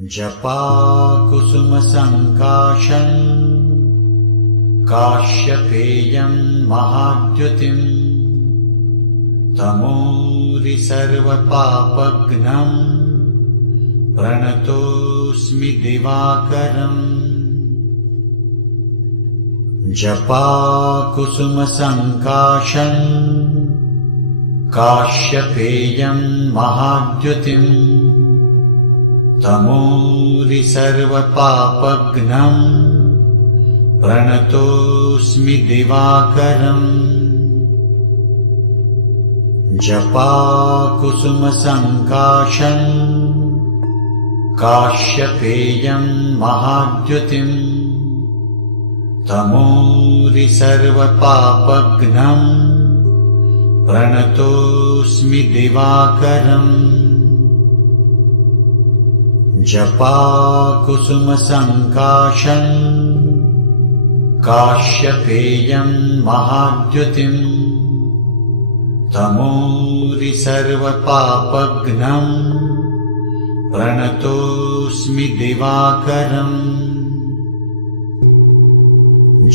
जपाकुसुमसङ्काशम् काश्यपेयं महाद्युतिम् तमोरि सर्वपापघ्नं प्रणतोऽस्मि दिवाकरम्। जपाकुसुमसङ्काशम् काश्यपेयं महाद्युतिम् तमोरि सर्वपापघ्नं प्रणतोऽस्मि दिवाकरम्। जपाकुसुमसङ्काशम् काश्यपेयं महाद्युतिम् तमोरि सर्वपापघ्नं प्रणतोऽस्मि दिवाकरम्। जपाकुसुमसङ्काशम् काश्यपेयं महाद्युतिम् तमोरि सर्वपापघ्नं प्रणतोऽस्मि दिवाकरम्।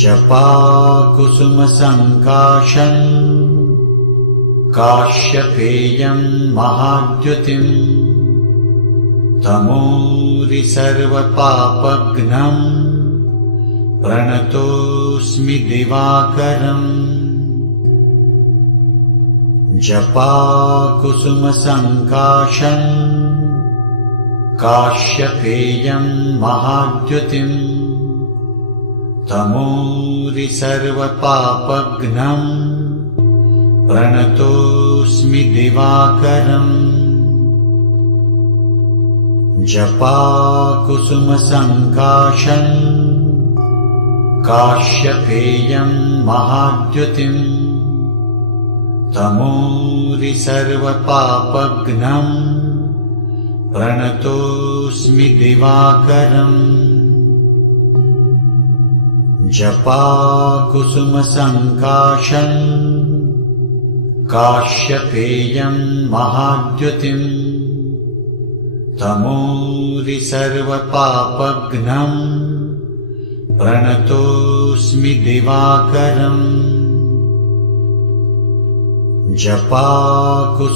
जपाकुसुमसङ्काशम् काश्यपेयं महाद्युतिम् तमोरि सर्वपापघ्नं प्रणतोऽस्मि दिवाकरम्। जपाकुसुमसङ्काशम् काश्यपेयं महाद्युतिम् तमोरि सर्वपापघ्नं प्रणतोऽस्मि दिवाकरम्। जपाकुसुमसङ्काशम् काश्यपेयं महाद्युतिम् तमोरि सर्वपापघ्नं प्रणतोऽस्मि दिवाकरम्। जपाकुसुमसङ्काशम् काश्यपेयं महाद्युतिम् तमोरि सर्वपापघ्नं प्रणतोऽस्मि दिवाकरम्। जपाकुसुमसङ्काशम्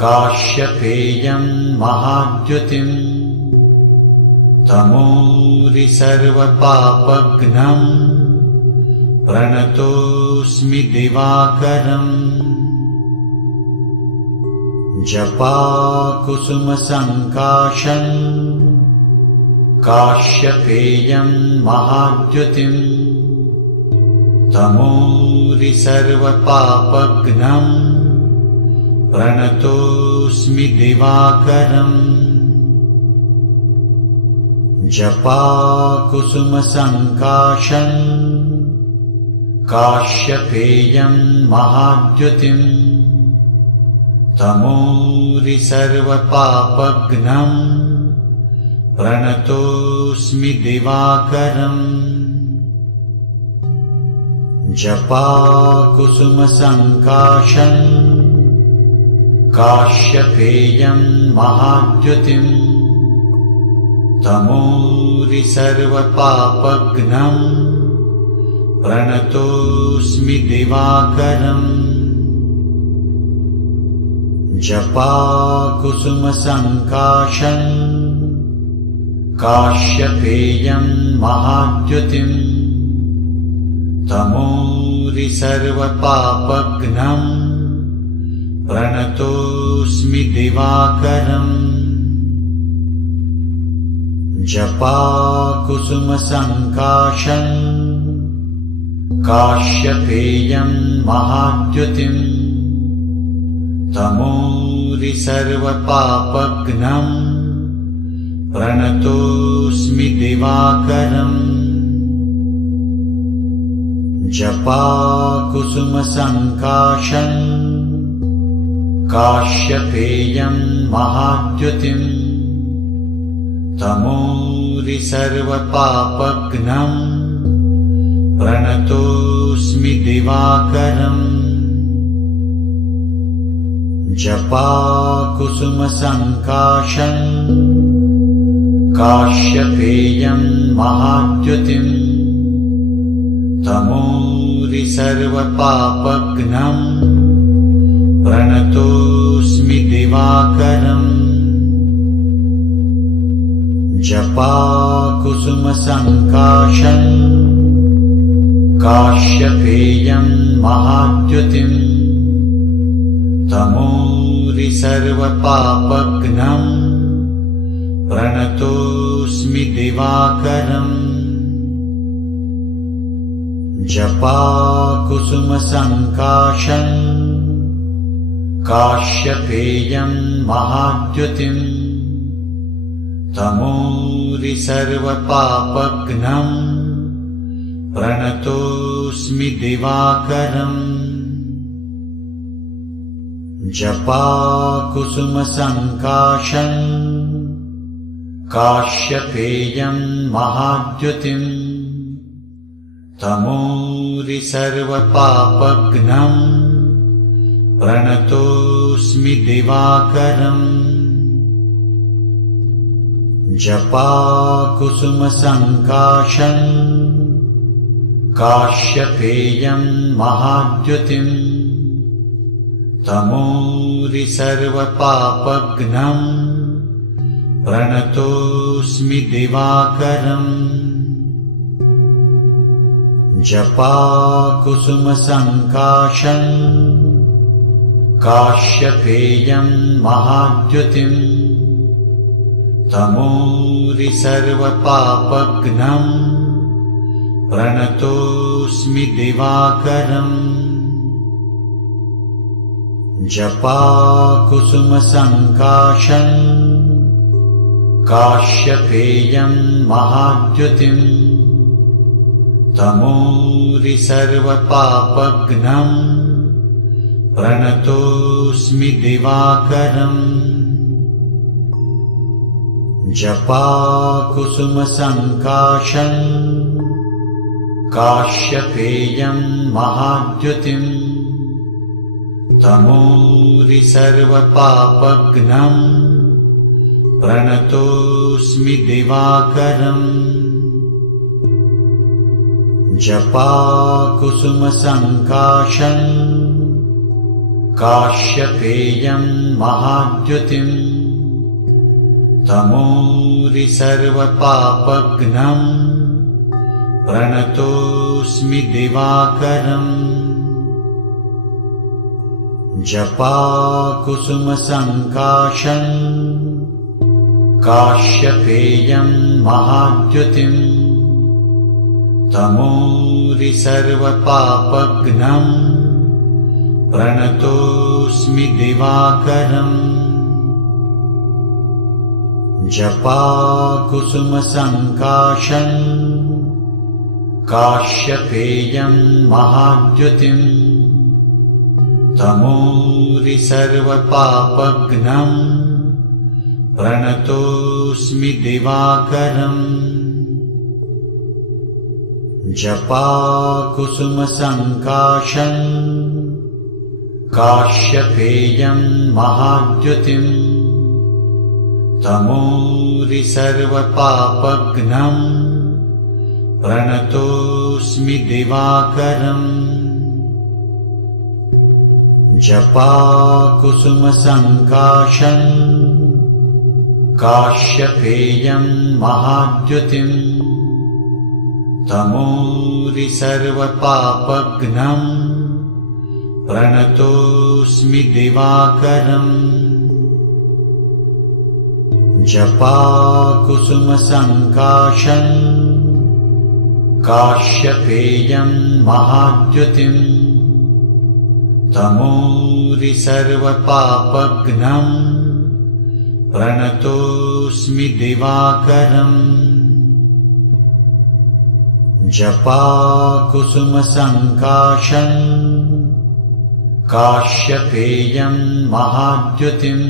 काश्यपेयं महाद्युतिम् तमोरि सर्वपापघ्नं प्रणतोऽस्मि दिवाकरम्। जपाकुसुमसङ्काशम् काश्यपेयं महाद्युतिम् तमोरि सर्वपापघ्नं प्रणतोऽस्मि दिवाकरम्। जपाकुसुमसङ्काशम् काश्यपेयं महाद्युतिम् तमोरि सर्वपापघ्नं प्रणतोऽस्मि दिवाकरम्। जपाकुसुमसङ्काशम् काश्यपेयं महाद्युतिम् तमोरि सर्वपापघ्नं प्रणतोऽस्मि दिवाकरम्। जपाकुसुमसङ्काशम् काश्यपेयं महाद्युतिम् तमोरि सर्वपापघ्नं प्रणतोऽस्मि दिवाकरम्। जपाकुसुमसङ्काशम् काश्यपेयं महाद्युतिम् तमोरि सर्वपापघ्नं प्रणतोऽस्मि दिवाकरम्। जपाकुसुमसङ्काशम् काश्यपेयं महाद्युतिम् तमोरि सर्वपापघ्नं प्रणतोऽस्मि दिवाकरम्। जपाकुसुमसङ्काशम् काश्यपेयं महाद्युतिम् तमोरिसर्वपापघ्नम् प्रणतोऽस्मि दिवाकरम् जपाकुसुमसङ्काशम् काश्यपेयं महाद्युतिम् तमोरिसर्वपापघ्नम् प्रणतोऽस्मि दिवाकरम् जपाकुसुमसङ्काशम् काश्यपेयं महाद्युतिम् तमोरिसर्वपापघ्नम् प्रणतोऽस्मि दिवाकरम् जपाकुसुमसङ्काशम् काश्यपेयं महाद्युतिम् तमोरिसर्वपापघ्नम् प्रणतोऽस्मि दिवाकरम् जपाकुसुमसङ्काशम् काश्यपेयं महाद्युतिम् तमोरिसर्वपापघ्नम् प्रणतोऽस्मि दिवाकरम् जपाकुसुमसङ्काशम् काश्यपेयं महाद्युतिम् तमोरिसर्वपापघ्नम् प्रणतोऽस्मि दिवाकरम् जपाकुसुमसङ्काशम् काश्यपेयं महाद्युतिम् तमोरिसर्वपापघ्नम् प्रणतोऽस्मि दिवाकरम् जपाकुसुमसङ्काशम् काश्यपेयं महाद्युतिम् तमोरिसर्वपापघ्नम् प्रणतोऽस्मि दिवाकरम् जपाकुसुमसङ्काशम् काश्यपेयं महाद्युतिम् तमोरिसर्वपापघ्नम् प्रणतोऽस्मि दिवाकरम् जपाकुसुमसङ्काशम् काश्यपेयं महाद्युतिम् तमोरिसर्वपापघ्नम् प्रणतोऽस्मि दिवाकरम् जपाकुसुमसङ्काशम् काश्यपेयं महाद्युतिम् तमोरिसर्वपापघ्नम् प्रणतोऽस्मि दिवाकरम् जपाकुसुमसङ्काशम् काश्यपेयं महाद्युतिम् तमोरिसर्वपापघ्नम् प्रणतोऽस्मि दिवाकरम् जपाकुसुमसङ्काशम् काश्यपेयं महाद्युतिम् तमोरिसर्वपापघ्नम् प्रणतोऽस्मि दिवाकरम् जपाकुसुमसङ्काशम् काश्यपेयं महाद्युतिम् तमोरिसर्वपापघ्नम् प्रणतोऽस्मि दिवाकरम् जपाकुसुमसङ्काशम् काश्यपेयं महाद्युतिम्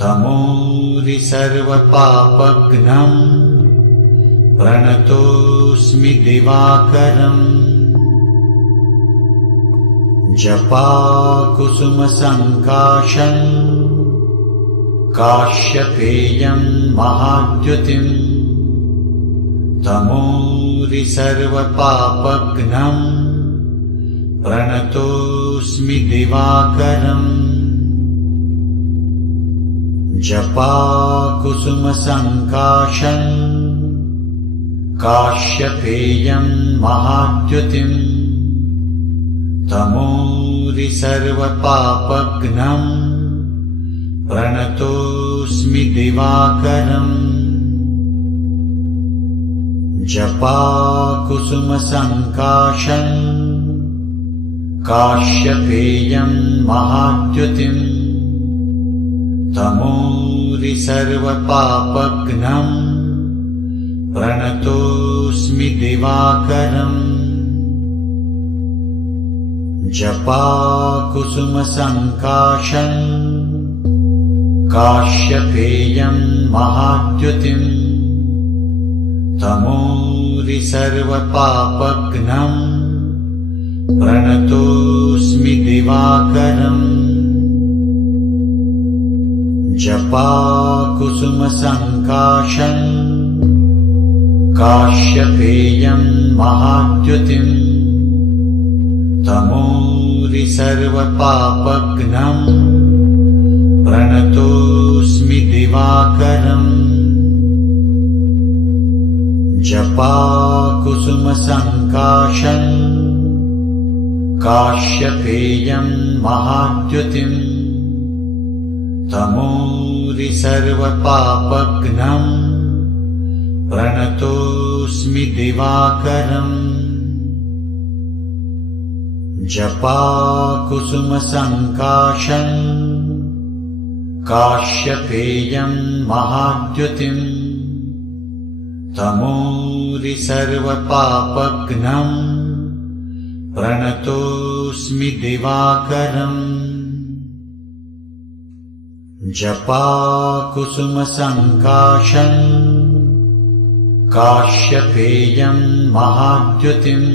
तमोरिसर्वपापघ्नम् प्रणतोऽस्मि दिवाकरम् जपाकुसुमसङ्काशम् काश्यपेयं महाद्युतिम् तमोरिसर्वपापघ्नम् प्रणतोऽस्मि दिवाकरम् जपाकुसुमसङ्काशम् काश्यपेयं महाद्युतिम् तमोरिसर्वपापघ्नम् प्रणतोऽस्मि दिवाकरम् जपाकुसुमसङ्काशम् काश्यपेयं महाद्युतिम् तमोरिसर्वपापघ्नम् प्रणतोऽस्मि दिवाकरम् जपाकुसुमसङ्काशम् काश्यपेयं महाद्युतिम् तमोरिसर्वपापघ्नम् प्रणतोऽस्मि दिवाकरम् जपाकुसुमसङ्काशम् काश्यपेयं महाद्युतिम् तमोरिसर्वपापघ्नम् प्रणतोऽस्मि दिवाकरम् जपाकुसुमसङ्काशम् काश्यपेयं महाद्युतिम् तमोरिसर्वपापघ्नम् प्रणतोऽस्मि दिवाकरम् जपाकुसुमसङ्काशम् काश्यपेयं महाद्युतिम् तमोरिसर्वपापघ्नम् प्रणतोऽस्मि दिवाकरम् जपाकुसुमसङ्काशम् काश्यपेयं महाद्युतिम्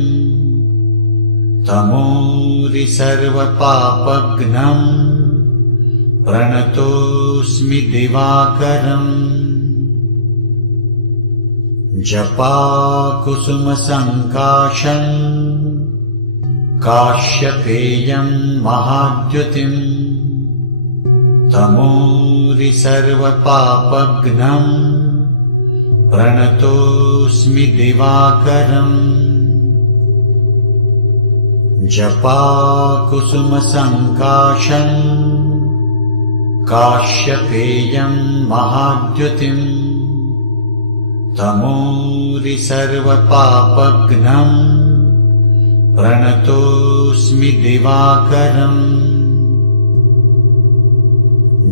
तमोरिसर्वपापघ्नम् प्रणतोऽस्मि दिवाकरम् जपाकुसुमसङ्काशम् काश्यपेयं महाद्युतिम् तमोरिसर्वपापघ्नम् प्रणतोऽस्मि दिवाकरम् जपाकुसुमसङ्काशम् काश्यपेयं महाद्युतिम् तमोरिसर्वपापघ्नम् प्रणतोऽस्मि दिवाकरम्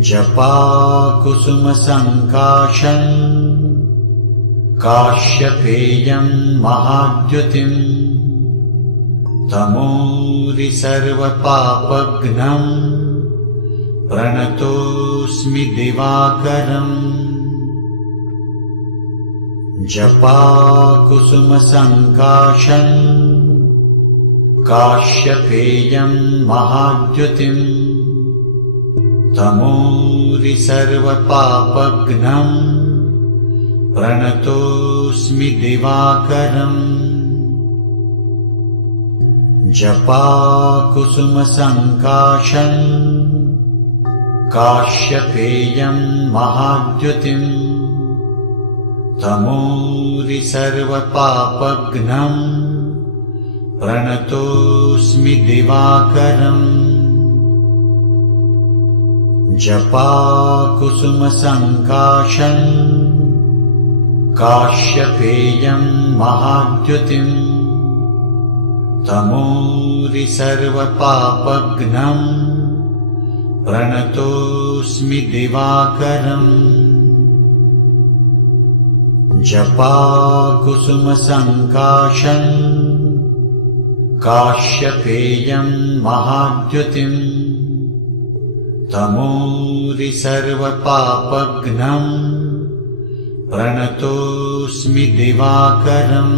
जपाकुसुमसङ्काशम् काश्यपेयं महाद्युतिम् तमोरिसर्वपापघ्नम् प्रणतोऽस्मि दिवाकरम् जपाकुसुमसङ्काशम् काश्यपेयं महाद्युतिम् तमोरिसर्वपापघ्नम् प्रणतोऽस्मि दिवाकरम् जपाकुसुमसङ्काशम् काश्यपेयं महाद्युतिम् तमोरिसर्वपापघ्नम् प्रणतोऽस्मि दिवाकरम् जपाकुसुमसङ्काशम् काश्यपेयं महाद्युतिम् तमोरिसर्वपापघ्नम् प्रणतोऽस्मि दिवाकरम् जपाकुसुमसङ्काशम् काश्यपेयं महाद्युतिम् तमोरिसर्वपापघ्नम् प्रणतोऽस्मि दिवाकरम्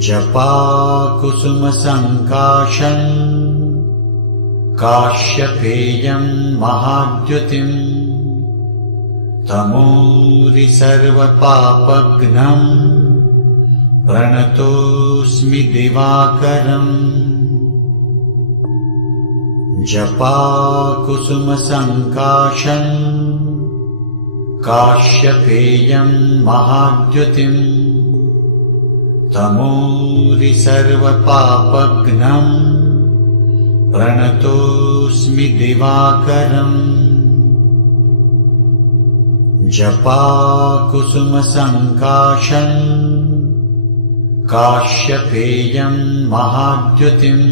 जपाकुसुमसङ्काशम् काश्यपेयं महाद्युतिम् तमोरिसर्वपापघ्नम् प्रणतोऽस्मि दिवाकरम् जपाकुसुमसङ्काशम् काश्यपेयं महाद्युतिम् तमोरिसर्वपापघ्नम् प्रणतोऽस्मि दिवाकरम् जपाकुसुमसङ्काशम् काश्यपेयं महाद्युतिम्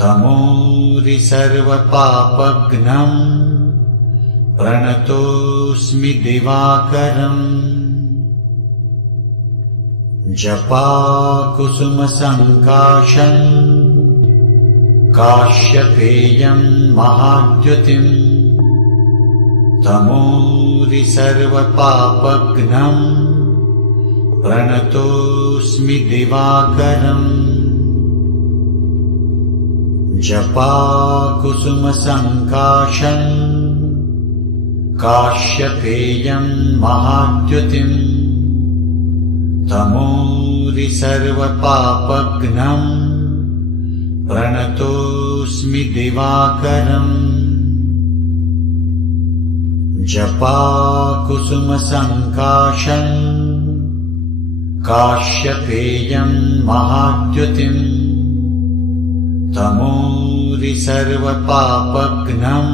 तमोरिसर्वपापघ्नम् प्रणतोऽस्मि दिवाकरम् जपाकुसुमसङ्काशम् काश्यपेयं महाद्युतिम् तमोरिसर्वपापघ्नम् प्रणतोऽस्मि दिवाकरम् जपाकुसुमसङ्काशम् काश्यपेयं महाद्युतिम् तमोरिसर्वपापघ्नम् प्रणतोऽस्मि दिवाकरम् जपाकुसुमसङ्काशम् काश्यपेयं महाद्युतिम् तमोरिसर्वपापघ्नम्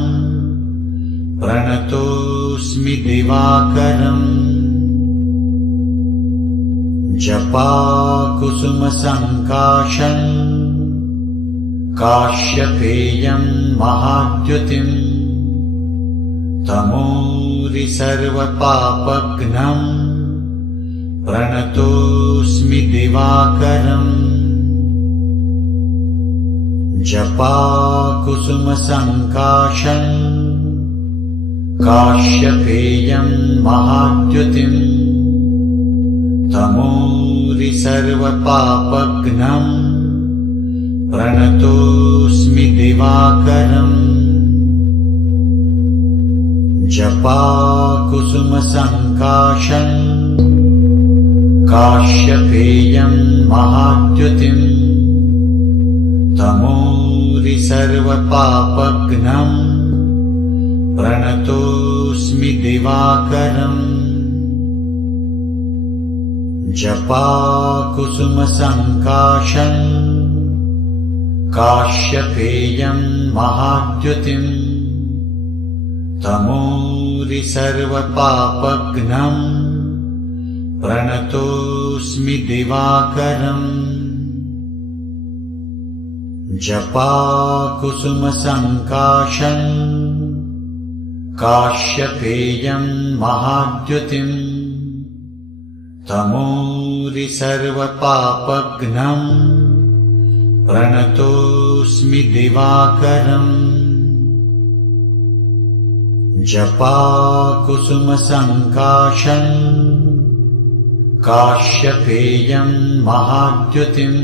प्रणतोऽस्मि दिवाकरम् जपाकुसुमसङ्काशम् काश्यपेयं महाद्युतिम् तमोरिसर्वपापघ्नम् प्रणतोऽस्मि दिवाकरम् जपाकुसुमसङ्काशम् काश्यपेयं महाद्युतिम् तमोरिसर्वपापघ्नम् प्रणतोऽस्मि दिवाकरम् जपाकुसुमसङ्काशम् काश्यपेयं महाद्युतिम् तमोरिसर्वपापघ्नम् प्रणतोऽस्मि दिवाकरम् जपाकुसुमसङ्काशम् काश्यपेयं महाद्युतिम् तमोरिसर्वपापघ्नम् प्रणतोऽस्मि दिवाकरम् जपाकुसुमसङ्काशम् काश्यपेयं महाद्युतिम् तमोरिसर्वपापघ्नम् प्रणतोऽस्मि दिवाकरम् जपाकुसुमसङ्काशम् काश्यपेयं महाद्युतिम्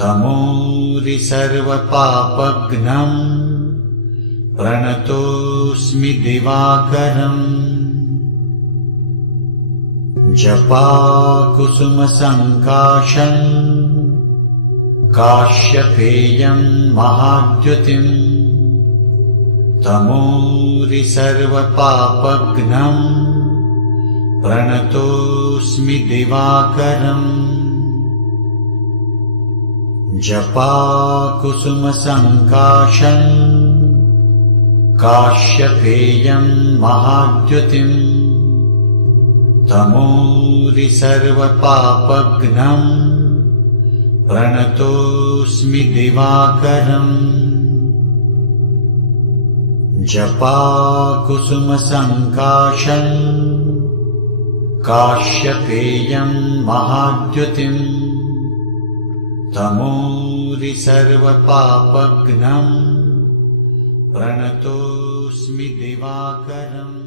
तमोरिसर्वपापघ्नम् प्रणतोऽस्मि दिवाकरम् जपाकुसुमसङ्काशम् काश्यपेयं महाद्युतिम् तमोरिसर्वपापघ्नम् प्रणतोऽस्मि दिवाकरम् जपाकुसुमसङ्काशम् काश्यपेयं महाद्युतिम् तमोरिसर्वपापघ्नम् प्रणतोऽस्मि दिवाकरम् जपाकुसुमसङ्काशम् काश्यपेयं महाद्युतिम् तमोरिसर्वपापघ्नम् प्रणतोऽस्मि दिवाकरम्